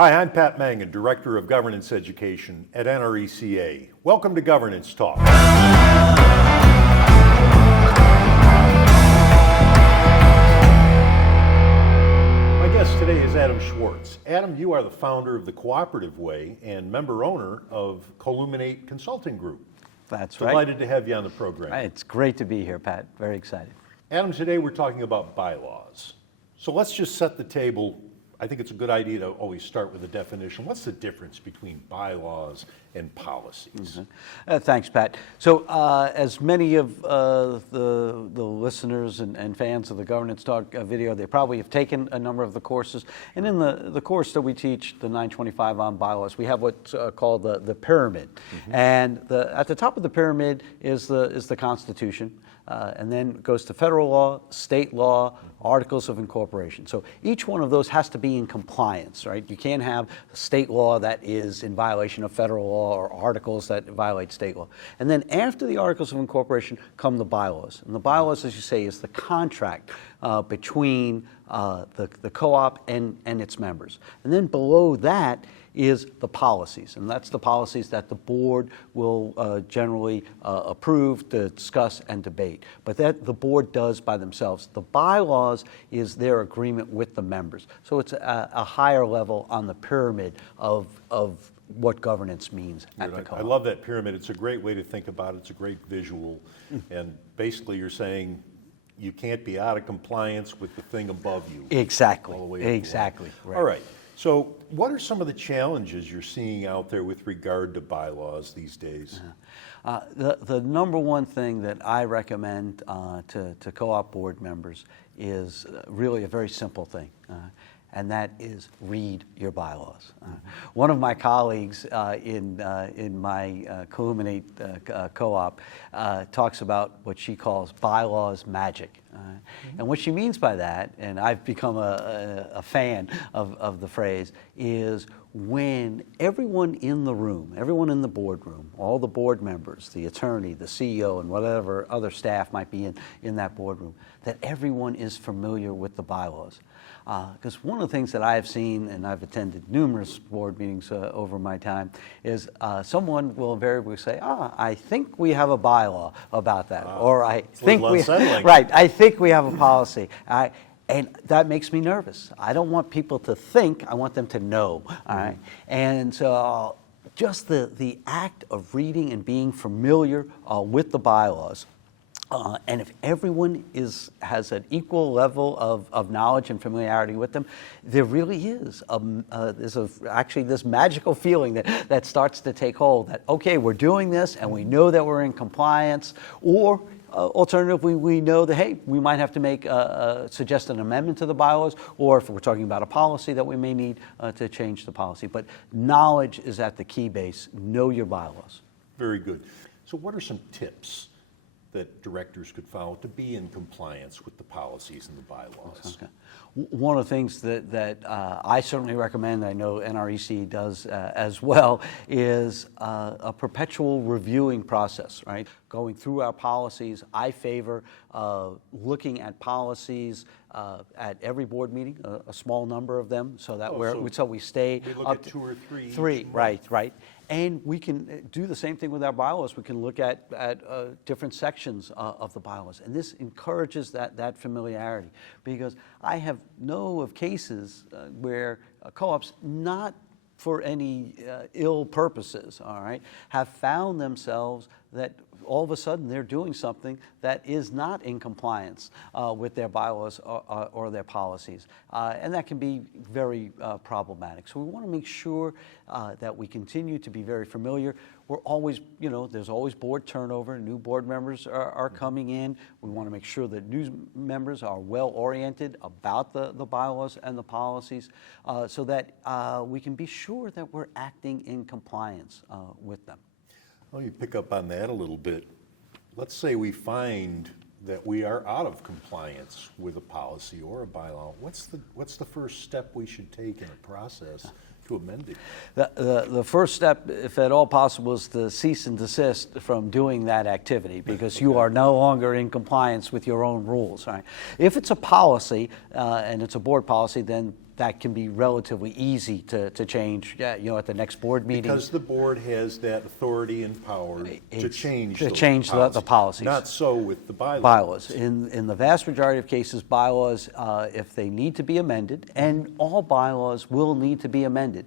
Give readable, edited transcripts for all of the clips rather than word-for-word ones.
Hi, I'm Pat Mangan, Director of Governance Education at NRECA. Welcome to Governance Talk. My guest today is Adam Schwartz. Adam, you are the founder of the Cooperative Way and member owner of Columinate Consulting Group. That's right. Delighted to have you on the program. It's great to be here, Pat. Very excited. Adam, today we're talking about bylaws. So let's just set the table. I think it's a good idea to always start with a definition. What's the difference between bylaws and policies? Thanks, Pat. So as many of the listeners and fans of the Governance Talk video, they probably have taken a number of the courses. And in the course that we teach, the 925 on bylaws, we have what's called the pyramid. And at the top of the pyramid is the Constitution. And then it goes to federal law, state law, articles of incorporation. So each one of those has to be in compliance, right? You can't have state law that is in violation of federal law or articles that violate state law. And then after the articles of incorporation come the bylaws. And the bylaws, as you say, is the contract between the co-op and its members. And then below that is the policies, and that's the policies that the board will generally approve, to discuss, and debate. But that the board does by themselves. The bylaws is their agreement with the members. So it's a higher level on the pyramid of what governance means at the co-op. I love that pyramid. It's a great way to think about it. It's a great visual. And basically you're saying you can't be out of compliance with the thing above you. Exactly. All the way Exactly. Right. All right. So what are some of the challenges you're seeing out there with regard to bylaws these days? The number one thing that I recommend to co-op board members is really a very simple thing, and that is read your bylaws. One of my colleagues in my Columinate co-op talks about what she calls bylaws magic. And what she means by that, and I've become a fan of the phrase, is when everyone in the room, everyone in the boardroom, all the board members, the attorney, the CEO, and whatever other staff might be in that boardroom, that everyone is familiar with the bylaws. Because one of the things that I have seen, and I've attended numerous board meetings over my time, is someone will invariably say, I think we have a bylaw about that, or I think we have a policy. And that makes me nervous. I don't want people to think, I want them to know. All right? And so just the act of reading and being familiar with the bylaws, and if everyone has an equal level of knowledge and familiarity with them, there really is actually this magical feeling that starts to take hold, that, okay, we're doing this and we know that we're in compliance, or alternatively, we know that, hey, we might have to suggest an amendment to the bylaws, or if we're talking about a policy, that we may need to change the policy. But knowledge is at the key base. Know your bylaws. Very good. So what are some tips that directors could follow to be in compliance with the policies and the bylaws? Okay. One of the things that I certainly recommend, I know NREC does as well, is a perpetual reviewing process, right? Going through our policies. I favor looking at policies at every board meeting, a small number of them, so that we stay we look up at 2 or 3. Three, right. And we can do the same thing with our bylaws. We can look at different sections of the bylaws. And this encourages that familiarity, because I know of cases where co-ops, not for any ill purposes, all right, have found themselves that all of a sudden they're doing something that is not in compliance with their bylaws or their policies. And that can be very problematic. So we want to make sure that we continue to be very familiar. We're always, there's always board turnover. New board members are coming in. We want to make sure that new members are well oriented about the bylaws and the policies, so that we can be sure that we're acting in compliance with them. Well, you pick up on that a little bit. Let's say we find that we are out of compliance with a policy or a bylaw. What's the first step we should take in a process to amend it? The first step, if at all possible, is to cease and desist from doing that activity, because you are no longer in compliance with your own rules. Right? If it's a policy and it's a board policy, then that can be relatively easy to change, at the next board meeting. Because the board has that authority and power to change the policies. policies. Not so with the bylaws. Bylaws. In the vast majority of cases, bylaws, if they need to be amended, and all bylaws will need to be amended.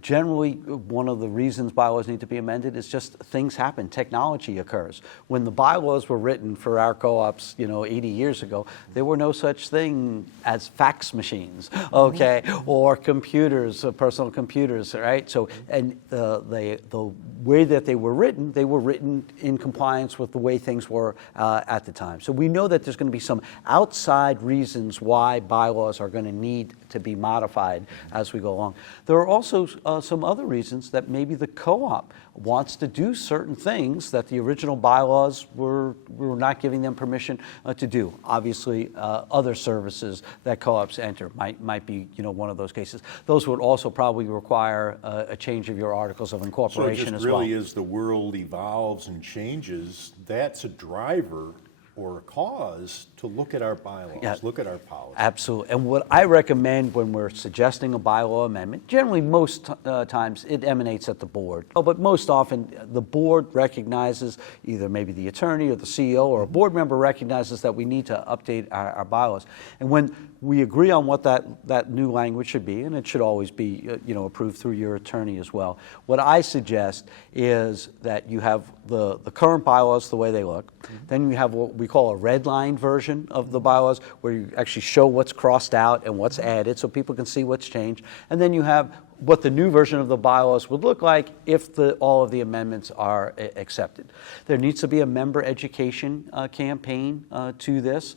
Generally, one of the reasons bylaws need to be amended is just things happen, technology occurs. When the bylaws were written for our co-ops, 80 years ago, there were no such thing as fax machines. Okay, or computers, personal computers, right? So, and the way that they were written in compliance with the way things were at the time. So we know that there's going to be some outside reasons why bylaws are going to need to be modified as we go along. There are also some other reasons that maybe the co-op wants to do certain things that the original bylaws were not giving them permission to do. Obviously, other services that co-ops enter might be one of those cases. Those would also probably require a change of your articles of incorporation so as well. So really, as the world evolves and changes, that's a driver or a cause to look at our bylaws, look at our policies. Absolutely. And what I recommend when we're suggesting a bylaw amendment, generally most times it emanates at the board. But most often the board recognizes, either maybe the attorney or the CEO or a board member recognizes that we need to update our bylaws. And when we agree on what that new language should be, and it should always be approved through your attorney as well, what I suggest is that you have the current bylaws the way they look. Then you have what we call a red line version of the bylaws, where you actually show what's crossed out and what's added so people can see what's changed. And then you have what the new version of the bylaws would look like if all of the amendments are accepted. There needs to be a member education campaign to this.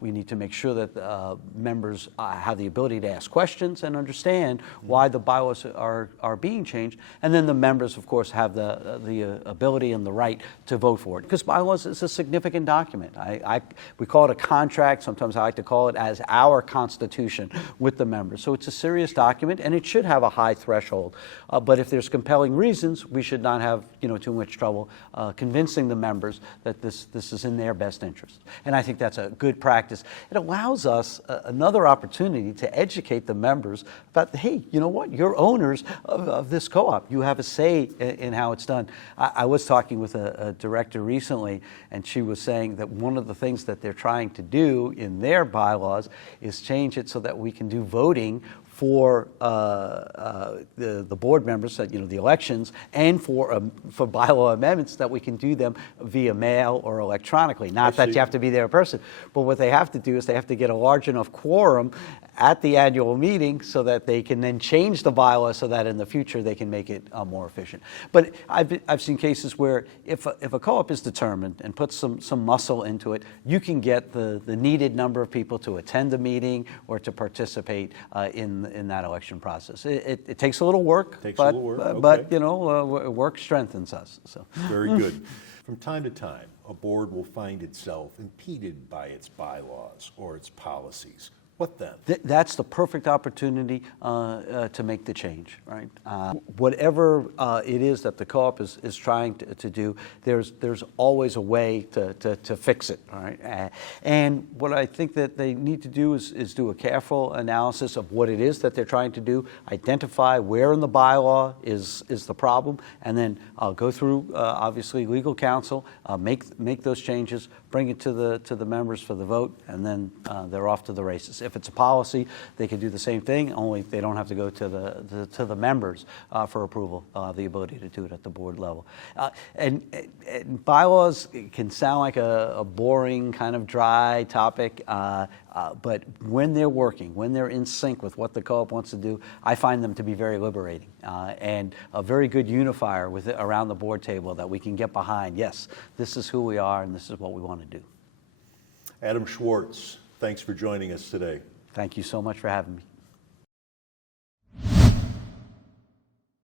We need to make sure that members have the ability to ask questions and understand why the bylaws are being changed. And then the members, of course, have the ability and the right to vote for it. Because bylaws is a significant document. We call it a contract. Sometimes I like to call it as our constitution with the members. So it's a serious document, and it should have a high threshold. But if there's compelling reasons, we should not have too much trouble convincing the members that this is in their best interest. And I think that's a good practice. It allows us another opportunity to educate the members about, hey, you know what? You're owners of this co-op. You have a say in how it's done. I was talking with a director recently, and she was saying that one of the things that they're trying to do in their bylaws is change it so that we can do voting for the board members, the elections, and for bylaw amendments, that we can do them via mail or electronically. Not that you have to be there in person, but what they have to do is they have to get a large enough quorum at the annual meeting so that they can then change the bylaw so that in the future they can make it more efficient. But I've seen cases where if a co-op is determined and puts some muscle into it, you can get the needed number of people to attend the meeting or to participate in that election process. It takes a little work, but work strengthens us. So. Very good. From time to time, a board will find itself impeded by its bylaws or its policies. What then? That's the perfect opportunity to make the change, right? Whatever it is that the co-op is trying to do, there's always a way to fix it, all right? And what I think that they need to do is do a careful analysis of what it is that they're trying to do, identify where in the bylaw is the problem, and then go through, obviously, legal counsel, make those changes, bring it to the members for the vote, and then they're off to the races. If it's a policy, they can do the same thing, only they don't have to go to the members for approval, the ability to do it at the board level. And bylaws can sound like a boring, kind of dry topic, but when they're working, when they're in sync with what the co-op wants to do, I find them to be very liberating and a very good unifier around the board table that we can get behind. Yes, this is who we are and this is what we want to do. Adam Schwartz, thanks for joining us today. Thank you so much for having me.